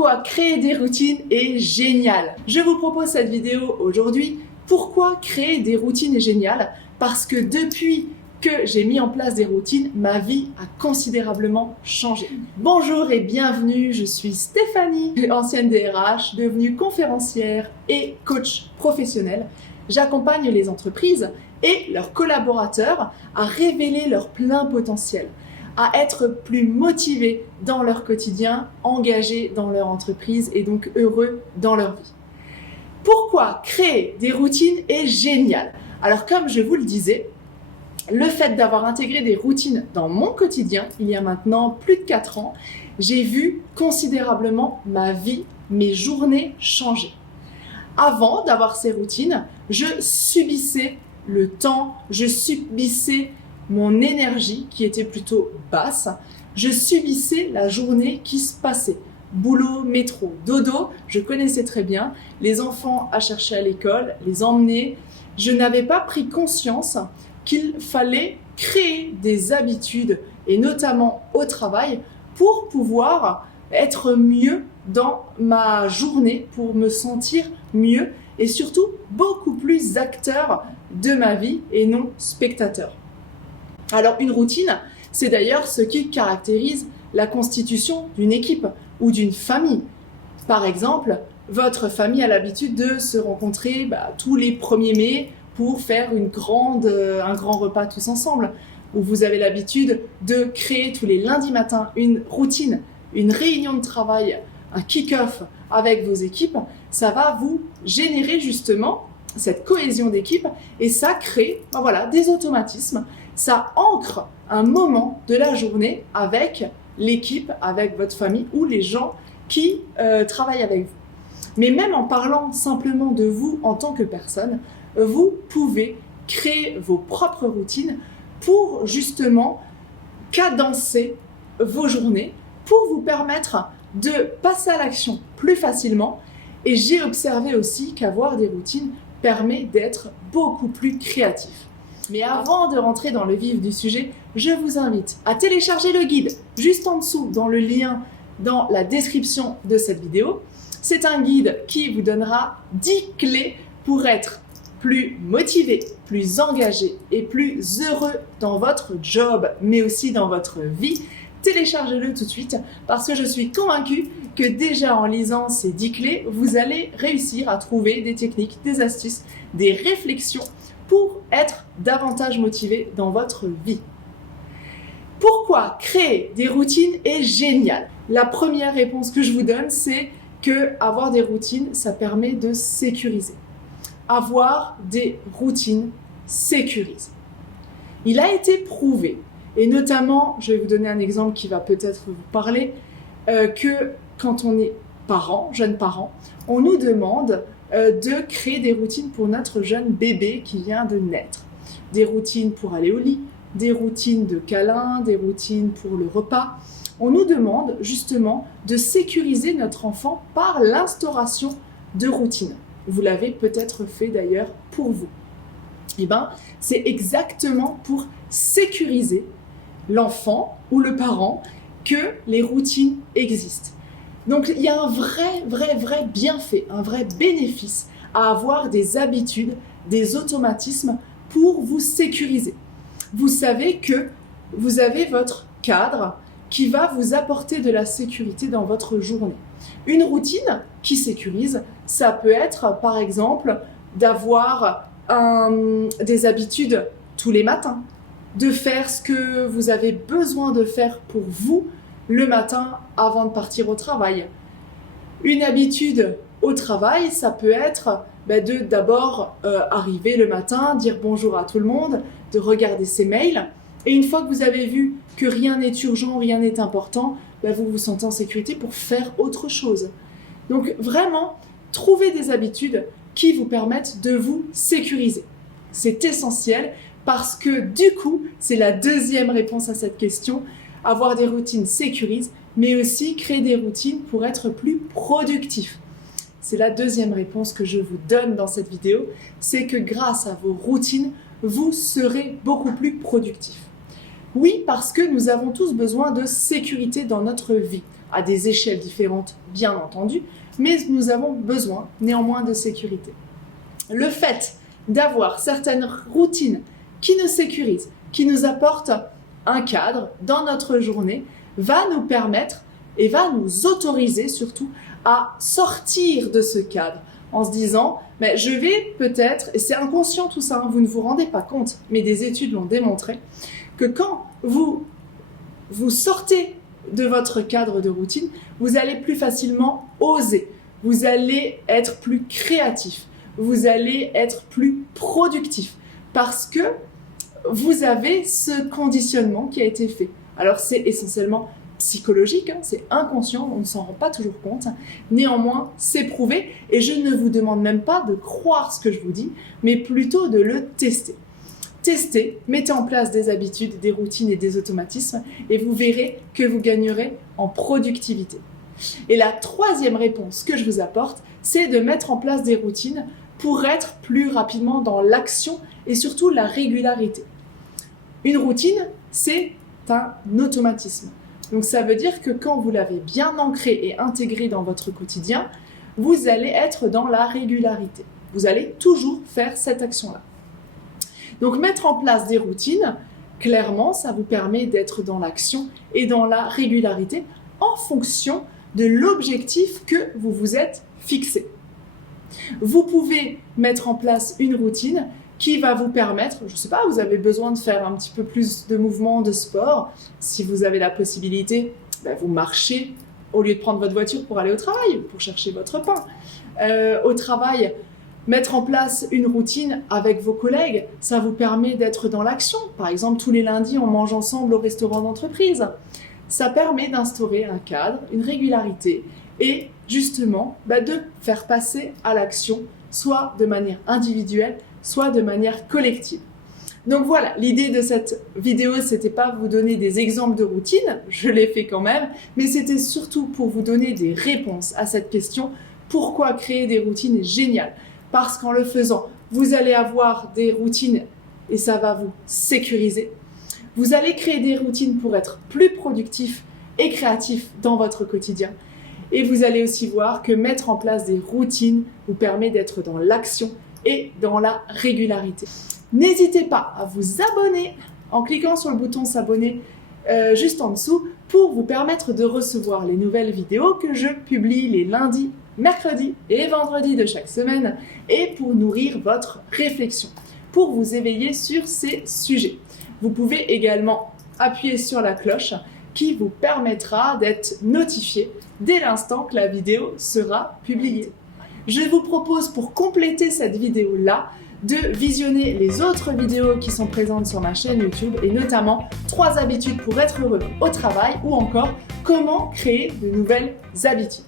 Pourquoi créer des routines est génial? Je vous propose cette vidéo aujourd'hui. Pourquoi créer des routines est génial? Parce que depuis que j'ai mis en place des routines, ma vie a considérablement changé. Bonjour et bienvenue, je suis Stéphanie, ancienne DRH, devenue conférencière et coach professionnel. J'accompagne les entreprises et leurs collaborateurs à révéler leur plein potentiel, à être plus motivés dans leur quotidien, engagés dans leur entreprise et donc heureux dans leur vie. Pourquoi créer des routines est génial? Alors comme je vous le disais, le fait d'avoir intégré des routines dans mon quotidien, il y a maintenant plus de 4 ans, j'ai vu considérablement ma vie, mes journées changer. Avant d'avoir ces routines, je subissais le temps, je subissais mon énergie qui était plutôt basse, je subissais la journée qui se passait. Boulot, métro, dodo, je connaissais très bien, les enfants à chercher à l'école, les emmener. Je n'avais pas pris conscience qu'il fallait créer des habitudes, et notamment au travail, pour pouvoir être mieux dans ma journée, pour me sentir mieux et surtout beaucoup plus acteur de ma vie et non spectateur. Alors une routine, c'est d'ailleurs ce qui caractérise la constitution d'une équipe ou d'une famille. Par exemple, votre famille a l'habitude de se rencontrer tous les 1er mai pour faire un grand repas tous ensemble. Ou vous avez l'habitude de créer tous les lundis matins une routine, une réunion de travail, un kick-off avec vos équipes. Ça va vous générer justement cette cohésion d'équipe et ça crée des automatismes. Ça ancre un moment de la journée avec l'équipe, avec votre famille ou les gens qui travaillent avec vous. Mais même en parlant simplement de vous en tant que personne, vous pouvez créer vos propres routines pour justement cadencer vos journées, pour vous permettre de passer à l'action plus facilement. Et j'ai observé aussi qu'avoir des routines permet d'être beaucoup plus créatif. Mais avant de rentrer dans le vif du sujet, je vous invite à télécharger le guide juste en dessous dans le lien dans la description de cette vidéo. C'est un guide qui vous donnera 10 clés pour être plus motivé, plus engagé et plus heureux dans votre job, mais aussi dans votre vie. Téléchargez-le tout de suite parce que je suis convaincue que déjà en lisant ces 10 clés, vous allez réussir à trouver des techniques, des astuces, des réflexions pour être davantage motivé dans votre vie. Pourquoi créer des routines est génial? La première réponse que je vous donne, c'est que avoir des routines, ça permet de sécuriser. Avoir des routines sécurise. Il a été prouvé, et notamment, je vais vous donner un exemple qui va peut-être vous parler, que quand on est parent, jeune parent, on nous demande de créer des routines pour notre jeune bébé qui vient de naître. Des routines pour aller au lit, des routines de câlin, des routines pour le repas. On nous demande justement de sécuriser notre enfant par l'instauration de routines. Vous l'avez peut-être fait d'ailleurs pour vous. Eh bien, c'est exactement pour sécuriser l'enfant ou le parent que les routines existent. Donc, il y a un vrai bienfait, un vrai bénéfice à avoir des habitudes, des automatismes pour vous sécuriser. Vous savez que vous avez votre cadre qui va vous apporter de la sécurité dans votre journée. Une routine qui sécurise, ça peut être par exemple d'avoir des habitudes tous les matins, de faire ce que vous avez besoin de faire pour vous le matin avant de partir au travail. Une habitude au travail, ça peut être de d'abord arriver le matin, dire bonjour à tout le monde, de regarder ses mails. Et une fois que vous avez vu que rien n'est urgent, rien n'est important, vous vous sentez en sécurité pour faire autre chose. Donc vraiment, trouvez des habitudes qui vous permettent de vous sécuriser. C'est essentiel parce que du coup, c'est la deuxième réponse à cette question. Avoir des routines sécurise, mais aussi créer des routines pour être plus productif. C'est la deuxième réponse que je vous donne dans cette vidéo, c'est que grâce à vos routines, vous serez beaucoup plus productif. Oui, parce que nous avons tous besoin de sécurité dans notre vie. à des échelles différentes, bien entendu, mais nous avons besoin néanmoins de sécurité. Le fait d'avoir certaines routines qui nous sécurisent, qui nous apportent un cadre dans notre journée, va nous permettre et va nous autoriser surtout à sortir de ce cadre en se disant mais je vais peut-être, et c'est inconscient tout ça, vous ne vous rendez pas compte, mais des études l'ont démontré, que quand vous sortez de votre cadre de routine, vous allez plus facilement oser, vous allez être plus créatif, vous allez être plus productif parce que vous avez ce conditionnement qui a été fait. Alors c'est essentiellement psychologique, c'est inconscient, on ne s'en rend pas toujours compte. Néanmoins, c'est prouvé et je ne vous demande même pas de croire ce que je vous dis, mais plutôt de le tester. Testez, mettez en place des habitudes, des routines et des automatismes et vous verrez que vous gagnerez en productivité. Et la troisième réponse que je vous apporte, c'est de mettre en place des routines pour être plus rapidement dans l'action et surtout la régularité. Une routine, c'est un automatisme. Donc ça veut dire que quand vous l'avez bien ancré et intégré dans votre quotidien, vous allez être dans la régularité. Vous allez toujours faire cette action-là. Donc mettre en place des routines, clairement, ça vous permet d'être dans l'action et dans la régularité en fonction de l'objectif que vous vous êtes fixé. Vous pouvez mettre en place une routine qui va vous permettre, je ne sais pas, vous avez besoin de faire un petit peu plus de mouvement, de sport. Si vous avez la possibilité, vous marchez au lieu de prendre votre voiture pour aller au travail, pour chercher votre pain. Au travail, mettre en place une routine avec vos collègues, ça vous permet d'être dans l'action. Par exemple, tous les lundis, on mange ensemble au restaurant d'entreprise. Ça permet d'instaurer un cadre, une régularité et justement de faire passer à l'action, soit de manière individuelle, soit de manière collective. Donc voilà, l'idée de cette vidéo, c'était pas vous donner des exemples de routines, je l'ai fait quand même, mais c'était surtout pour vous donner des réponses à cette question, pourquoi créer des routines est génial? Parce qu'en le faisant, vous allez avoir des routines et ça va vous sécuriser. Vous allez créer des routines pour être plus productif et créatif dans votre quotidien. Et vous allez aussi voir que mettre en place des routines vous permet d'être dans l'action et dans la régularité. N'hésitez pas à vous abonner en cliquant sur le bouton s'abonner juste en dessous pour vous permettre de recevoir les nouvelles vidéos que je publie les lundis, mercredis et vendredis de chaque semaine et pour nourrir votre réflexion, pour vous éveiller sur ces sujets. Vous pouvez également appuyer sur la cloche qui vous permettra d'être notifié dès l'instant que la vidéo sera publiée. Je vous propose pour compléter cette vidéo-là de visionner les autres vidéos qui sont présentes sur ma chaîne YouTube et notamment 3 habitudes pour être heureux au travail ou encore comment créer de nouvelles habitudes.